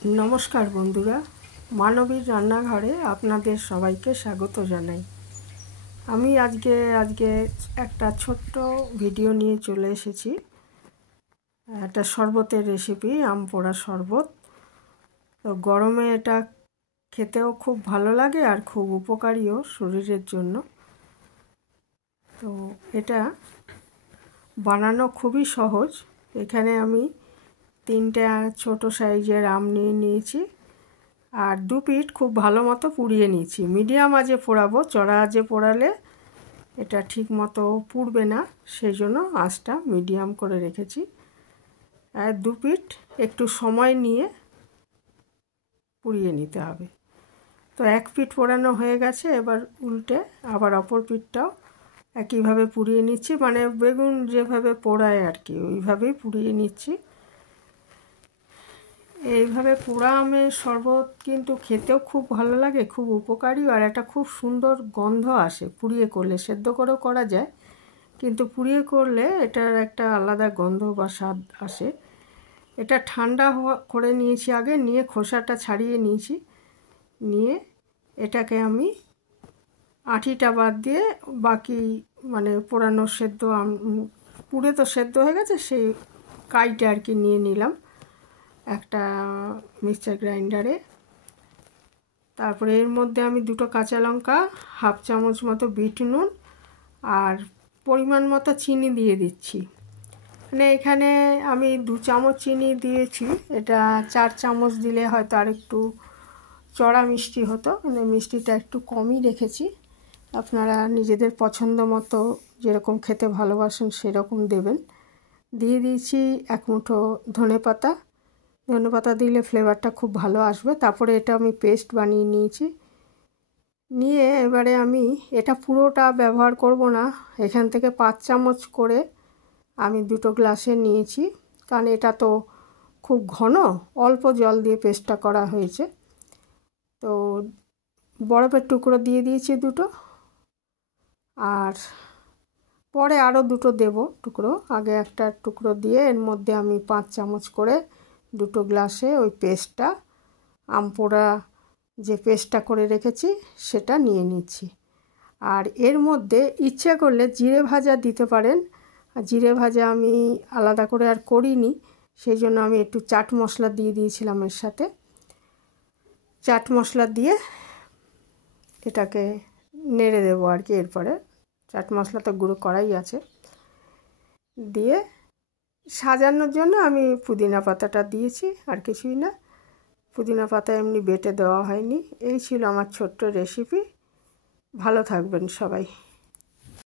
नमस्कार बंधुरा मानवीर रान्नाघरे आपनादेर सबाइके स्वागत जानाई। आमी आजके एकटा छोट्ट भिडियो निये चले एसेछि। एटा शरबतेर रेसिपि, आम पोड़ा शरबत। तो गरमे एटा खेतेও खूब भालो लागे और खूब उपकारीও शरीरेर जन्य। तो एटा बानानो खूबই सहज। एखाने आमी 3टा छोटो साइजेर आम निये निয়েছি আর 2 পিঠ खूब भालो मतो पुड़िए নিয়েছি। মিডিয়াম আজে পোড়াবো, চড়া আজে পোড়ালে এটা ঠিক মতো পুড়বে না, সেই জন্য আঁচটা মিডিয়াম করে রেখেছি। আর 2 পিঠ একটু সময় নিয়ে পুড়িয়ে নিতে হবে। তো 1 পিঠ পোড়ানো হয়ে গেছে, এবার উল্টে আবার অপর পিঠটাও একইভাবে পুড়িয়ে নিচ্ছি, মানে বেগুন যেভাবে পোড়ায় আর কি ওইভাবেই পুড়িয়ে নিচ্ছি। এইভাবে পোড়া আমের শরবত কিন্তু খেতেও খুব ভালো লাগে, খুব উপকারী আর একটা খুব সুন্দর গন্ধ আসে। পুড়িয়ে করলে, সেদ্ধ করেও করা যায়, কিন্তু পুড়িয়ে করলে এটার একটা আলাদা গন্ধ বা স্বাদ আসে। এটা ঠান্ডা করে নিয়েছি আগে, নিয়ে খোসাটা ছাড়িয়ে নিয়েছি। নিয়ে এটাকে আমি আঁটিটা বাদ দিয়ে বাকি মানে পোড়ানো সেদ্ধ পুড়ে তো সেদ্ধ হয়ে গেছে, সেই কাইটা আর কি নিয়ে নিলাম একটা মিক্সচার গ্রাইন্ডারে। তারপরে এর মধ্যে আমি 2টো কাঁচা লঙ্কা, হাফ চামচ মতো বিট নুন আর পরিমাণ মতো চিনি দিয়ে দিচ্ছি। মানে এখানে আমি 2 চামচ চিনি দিয়েছি, এটা 4 চামচ দিলে হয়তো আর একটু চড়া মিষ্টি হতো, মানে মিষ্টিটা একটু কমই রেখেছি। আপনারা নিজেদের পছন্দ মতো যেরকম খেতে ভালোবাসেন সেরকম দেবেন। দিয়ে দিয়েছি 1 মুঠো ধনেপাতা। ধনেপাতা দিলে ফ্লেভারটা খুব ভালো আসবে। তারপরে এটা আমি পেস্ট বানিয়ে নিয়েছি। নিয়ে এবারে আমি এটা পুরোটা ব্যবহার করব না, এখান থেকে 5 চামচ করে আমি 2টো গ্লাসে নিয়েছি, কারণ এটা তো খুব ঘন, অল্প জল দিয়ে পেস্টটা করা হয়েছে। তো বরফের টুকরো দিয়ে দিয়েছি 2টো, আর পরে আরও 2টো দেব টুকরো। আগে একটা টুকরো দিয়ে এর মধ্যে আমি 5 চামচ করে 2টো গ্লাসে ওই পেস্টটা, আম পোড়া যে পেস্টটা করে রেখেছি সেটা নিয়ে নিচ্ছি। আর এর মধ্যে ইচ্ছা করলে জিরে ভাজা দিতে পারেন। আর জিরে ভাজা আমি আলাদা করে আর করিনি, সেই জন্য আমি একটু চাট মশলা দিয়ে দিয়েছিলাম এর সাথে। চাট মশলা দিয়ে এটাকে নেড়ে দেবো আর কি। এরপরে চাট মশলা তো গুঁড়ো করাই আছে, দিয়ে সাজানোর জন্য আমি পুদিনা পাতাটা দিয়েছি, আর কিছুই না। পুদিনা পাতা এমনি বেটে দেওয়া হয়নি। এই ছিল আমার ছোট্ট রেসিপি। ভালো থাকবেন সবাই।